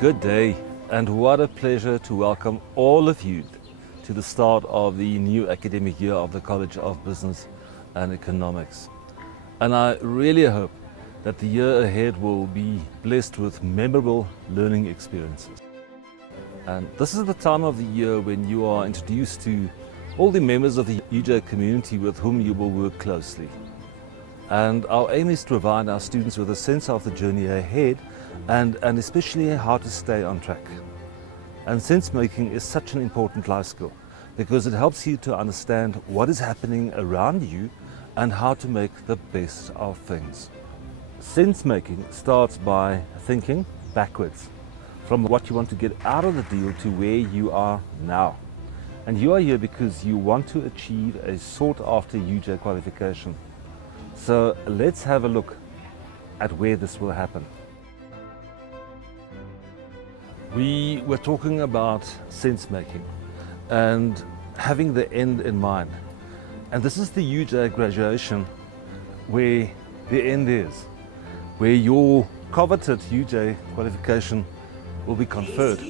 Good day, and what a pleasure to welcome all of you to the start of the new academic year of the College of Business and Economics. And I really hope that the year ahead will be blessed with memorable learning experiences. And this is the time of the year when you are introduced to all the members of the UJ community with whom you will work closely. And our aim is to provide our students with a sense of the journey ahead and especially how to stay on track. And sense making is such an important life skill because it helps you to understand what is happening around you and how to make the best of things. Sense making starts by thinking backwards from what you want to get out of the deal to where you are now. And you are here because you want to achieve a sought after UJ qualification. So let's have a look at where this will happen. We were talking about sense making and having the end in mind. And this is the UJ graduation where the end is, where your coveted UJ qualification will be conferred.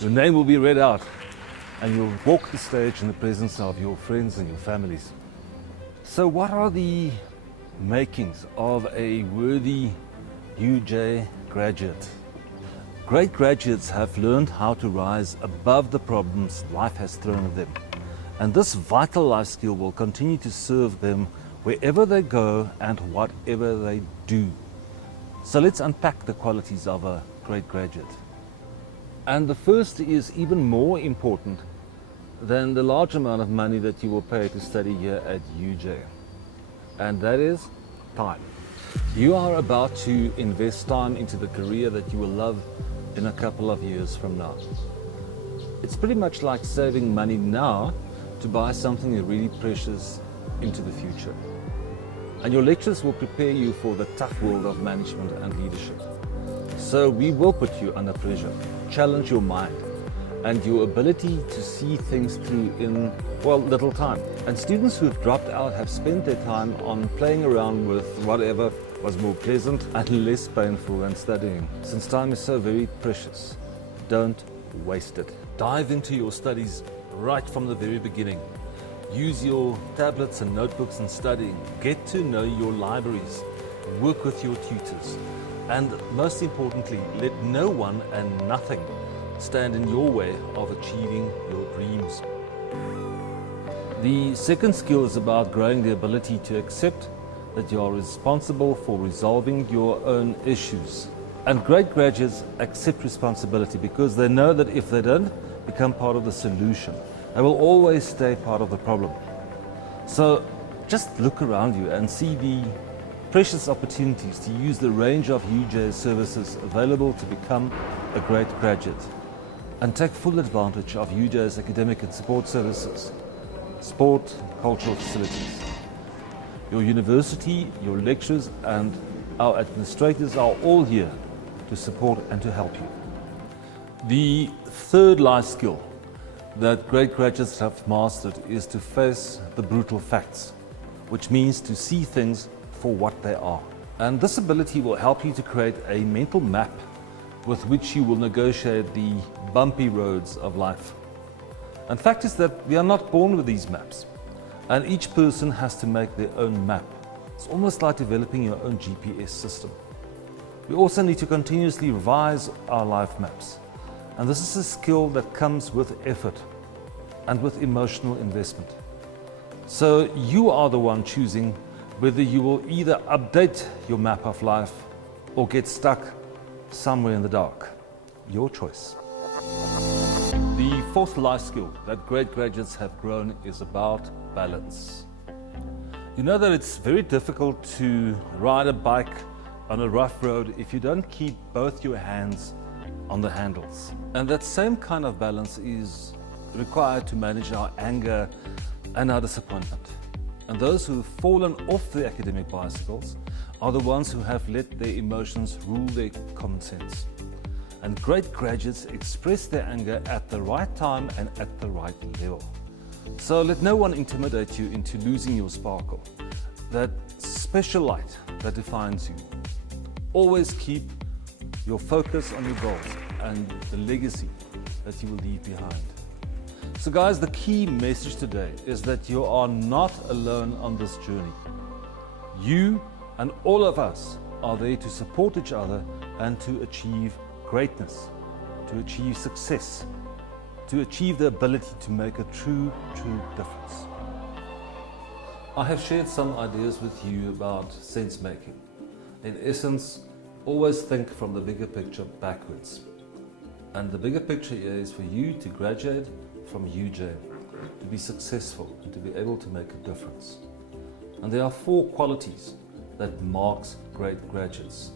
Your name will be read out and you'll walk the stage in the presence of your friends and your families. So what are the makings of a worthy UJ graduate? Great graduates have learned how to rise above the problems life has thrown at them. And this vital life skill will continue to serve them wherever they go and whatever they do. So let's unpack the qualities of a great graduate. And the first is even more important than the large amount of money that you will pay to study here at UJ. And that is time. You are about to invest time into the career that you will love in a couple of years from now. It's pretty much like saving money now to buy something really precious into the future. And your lectures will prepare you for the tough world of management and leadership. So we will put you under pressure, challenge your mind and your ability to see things through in, well, little time. And students who have dropped out have spent their time on playing around with whatever was more pleasant and less painful than studying. Since time is so very precious, don't waste it. Dive into your studies right from the very beginning. Use your tablets and notebooks in studying. Get to know your libraries. Work with your tutors. And most importantly, let no one and nothing stand in your way of achieving your dreams. The second skill is about growing the ability to accept that you are responsible for resolving your own issues. And great graduates accept responsibility because they know that if they don't become part of the solution, they will always stay part of the problem. So just look around you and see the precious opportunities to use the range of UJ services available to become a great graduate. And take full advantage of UJ's academic and support services, sport, cultural facilities. Your university, your lecturers and our administrators are all here to support and to help you. The third life skill that great graduates have mastered is to face the brutal facts, which means to see things for what they are. And this ability will help you to create a mental map with which you will negotiate the bumpy roads of life. And fact is that we are not born with these maps. And each person has to make their own map. It's almost like developing your own GPS system. We also need to continuously revise our life maps. And this is a skill that comes with effort and with emotional investment. So you are the one choosing whether you will either update your map of life or get stuck somewhere in the dark. Your choice. The fourth life skill that great graduates have grown is about balance. You know that it's very difficult to ride a bike on a rough road if you don't keep both your hands on the handles. And that same kind of balance is required to manage our anger and our disappointment. And those who've fallen off the academic bicycles are the ones who have let their emotions rule their common sense. And great graduates express their anger at the right time and at the right level. So let no one intimidate you into losing your sparkle, that special light that defines you. Always keep your focus on your goals and the legacy that you will leave behind. So guys, the key message today is that you are not alone on this journey. You and all of us are there to support each other and to achieve greatness, to achieve success, to achieve the ability to make a true difference. I have shared some ideas with you about sense making. In essence, always think from the bigger picture backwards. And the bigger picture is for you to graduate from UJ, to be successful and to be able to make a difference. And there are 4 qualities that marks great graduates.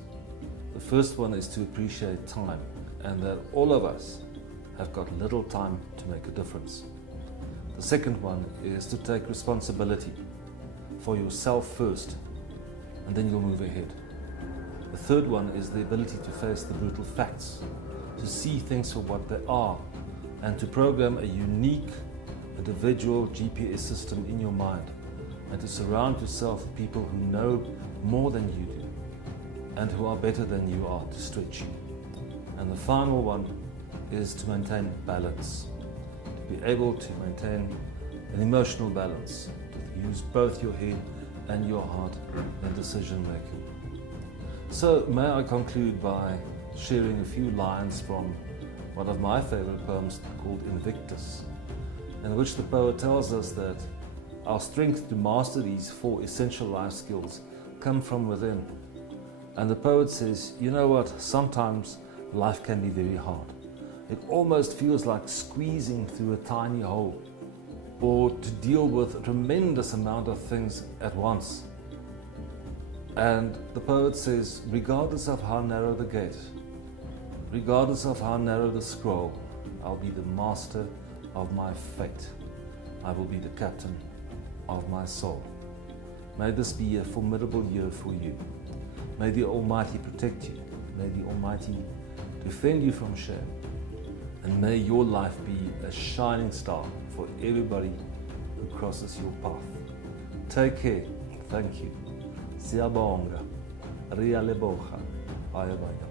The first one is to appreciate time, and that all of us have got little time to make a difference. The second one is to take responsibility for yourself first, and then you'll move ahead. The third one is the ability to face the brutal facts, to see things for what they are, and to program a unique, individual GPS system in your mind, and to surround yourself with people who know more than you do, and who are better than you are to stretch you. And the final one is to maintain balance, to be able to maintain an emotional balance, to use both your head and your heart in decision making. So may I conclude by sharing a few lines from one of my favorite poems called Invictus, in which the poet tells us that our strength to master these 4 essential life skills come from within. And the poet says, you know what, sometimes life can be very hard. It almost feels like squeezing through a tiny hole, or to deal with a tremendous amount of things at once. And the poet says, regardless of how narrow the gate, regardless of how narrow the scroll, I'll be the master of my fate. I will be the captain of my soul. May this be a formidable year for you. May the Almighty protect you. May the Almighty defend you from shame. And may your life be a shining star for everybody who crosses your path. Take care. Thank you. Siyabonga. Ria leboha. Ayabaya.